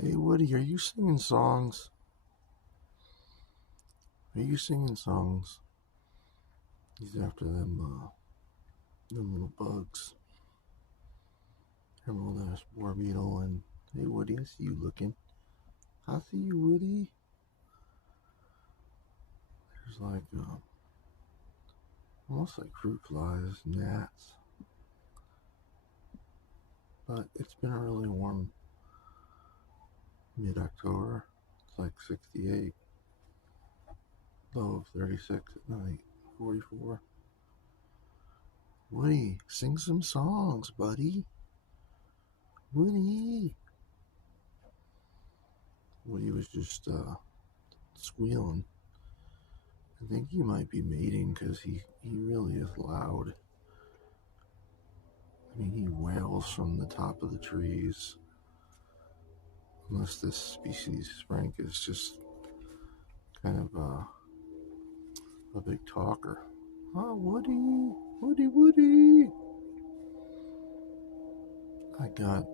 Hey Woody, are you singing songs? Are you singing songs? He's after them little bugs. Emerald ash boar beetle and hey Woody, I see you looking. I see you, Woody. There's like almost like fruit flies, gnats. But it's been a really warm mid-October. It's like 68. Low of 36 at night. 44. Woody, sing some songs, buddy. Woody. Woody was just squealing. I think he might be mating because he really is loud. I mean, he wails from the top of the trees. Unless this species, Frank, is just kind of a big talker. Oh, Woody, Woody, Woody. I got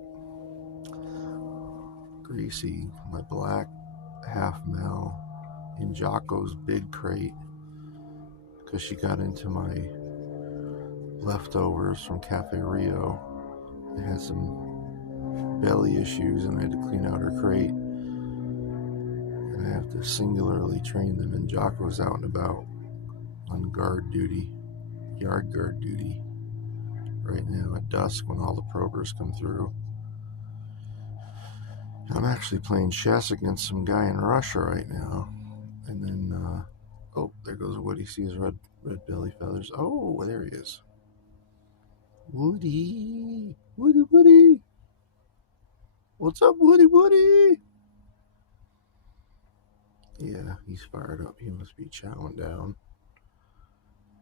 Greasy, my black half mal, in Jocko's big crate because she got into my leftovers from Cafe Rio. It had some belly issues and I had to clean out her crate. And I have to singularly train them, and Jocko's out and about on guard duty, yard guard duty, right now at dusk when all the probers come through. I'm actually playing chess against some guy in Russia right now. And then, oh, there goes Woody. See his red belly feathers. Oh, there he is. Woody, Woody, Woody. What's up, Woody, Woody? Yeah, he's fired up. He must be chowing down.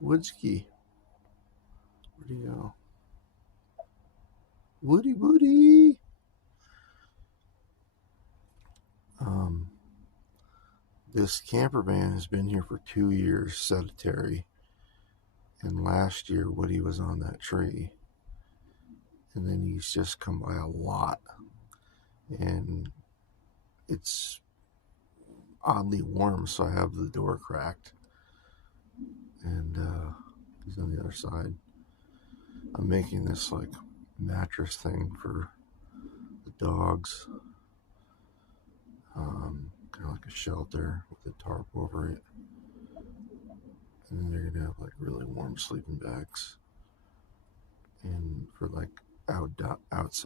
Woodski. Where'd he go? Woody, Woody. This camper van has been here for 2 years, sedentary. And last year, Woody was on that tree. And then he's just come by a lot. And it's oddly warm, so I have the door cracked. And he's on the other side. I'm making this like mattress thing for the dogs. Kind of like a shelter with a tarp over it. And then they're gonna have like really warm sleeping bags. And for like outside